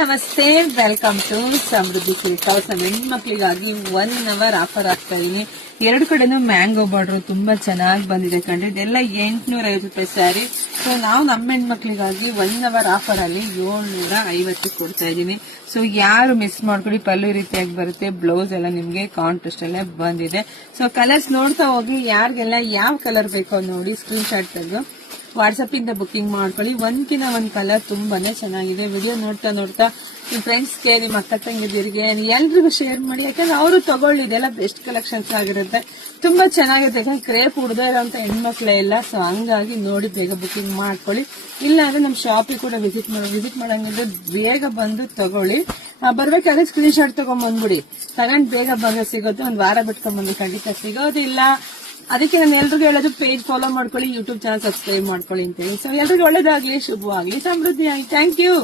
ನಮಸ್ತೆ, welcome to Samruddhi silk house. ನಮ್ಮ ಹೆಣ್ಮಕ್ಳಿಗಾಗಿ 1 hour ಆಫರ್ ಆಗ್ತಾ ಇದೀನಿ. ಎರಡು ಕಡೆನೂ ಮ್ಯಾಂಗೋ ಬಾರ್ಡರ್ ತುಂಬಾ ಚೆನ್ನಾಗಿ ಬಂದಿದೆ ಕಂಡ್ರೆ. ಇದೆಲ್ಲ 850 ರೂಪಾಯಿ ಸ್ಯಾರಿ. ಸೊ ನಾವು ನಮ್ಮ ಹೆಣ್ಮಕ್ಳಿಗಾಗಿ 1 hour ಆಫರ್ ಅಲ್ಲಿ 750 ಕೊಡ್ತಾ ಇದೀನಿ. ಸೊ ಯಾರು ಮಿಸ್ ಮಾಡ್ಕೊಳ್ಳಿ, ಪಲ್ಲು ರೀತಿಯಾಗಿ ಬರುತ್ತೆ, ಬ್ಲೌಸ್ ಎಲ್ಲ ನಿಮ್ಗೆ ಕಾಂಟ್ರಾಸ್ಟ್ ಅಲ್ಲೇ ಬಂದಿದೆ. ಸೊ ಕಲರ್ಸ್ ನೋಡ್ತಾ ಹೋಗಿ, ಯಾರಿಗೆಲ್ಲ ಯಾವ ಕಲರ್ ಬೇಕೋ ನೋಡಿ ಸ್ಕ್ರೀನ್ ಶಾಟ್ ತೆಗೆದು ವಾಟ್ಸಪ್ ಇಂದ ಬುಕಿಂಗ್ ಮಾಡ್ಕೊಳ್ಳಿ. ಒಂದ್ಕಿನ ಒಂದ್ ಕಲರ್ ತುಂಬಾನೇ ಚೆನ್ನಾಗಿದೆ. ವಿಡಿಯೋ ನೋಡ್ತಾ ನೋಡ್ತಾ ನಿಮ್ ಫ್ರೆಂಡ್ಸ್ಗೆ, ನಿಮ್ ಅಕ್ಕ ತಂಗಿದಿರಿಗೆ ಎಲ್ರಿಗೂ ಶೇರ್ ಮಾಡಿ. ಯಾಕಂದ್ರೆ ಅವರು ತಗೊಳ್ಳಿ, ಇದೆಲ್ಲ ಬೆಸ್ಟ್ ಕಲೆಕ್ಷನ್ಸ್ ಆಗಿರುತ್ತೆ, ತುಂಬಾ ಚೆನ್ನಾಗಿರುತ್ತೆ. ಯಾಕಂದ್ರೆ ಕ್ರೇಪ್ ಹುಡ್ದೇ ಇರೋಂತ ಹೆಣ್ಮಕ್ಳೇ ಇಲ್ಲ. ಸೊ ಹಂಗಾಗಿ ನೋಡಿ ಬೇಗ ಬುಕಿಂಗ್ ಮಾಡ್ಕೊಳ್ಳಿ. ಇಲ್ಲ ಅಂದ್ರೆ ನಮ್ ಶಾಪಿಗೆ ಕೂಡ ವಿಸಿಟ್ ಮಾಡಂಗಿದ್ರೆ ಬೇಗ ಬಂದು ತಗೊಳ್ಳಿ. ಬರ್ಬೇಕಾದ್ರೆ ಸ್ಕ್ರೀನ್ ಶಾಟ್ ತಗೊಂಡ್ ಬಂದ್ಬಿಡಿ. ತಗೊಂಡ್ ಬೇಗ ಬಂದ ಸಿಗುತ್ತೆ. ಒಂದ್ ವಾರ ಬಿಟ್ಕೊಂಡ್ ಬಂದು ಖಂಡಿತ ಸಿಗೋದಿಲ್ಲ. ಅದಕ್ಕೆ ನಾನು ಎಲ್ರಿಗೂ ಹೇಳೋದು, ಪೇಜ್ ಫಾಲೋ ಮಾಡ್ಕೊಳ್ಳಿ, ಯೂಟ್ಯೂಬ್ ಚಾನಲ್ ಸಬ್ಸ್ಕ್ರೈಬ್ ಮಾಡ್ಕೊಳ್ಳಿ ಅಂತ ಹೇಳಿ. ಸೊ ಎಲ್ರಿಗೂ ಒಳ್ಳೇದಾಗ್ಲಿ, ಶುಭವಾಗ್ಲಿ, ಸಮೃದ್ಧಿ ಆಗಲಿ. Thank you.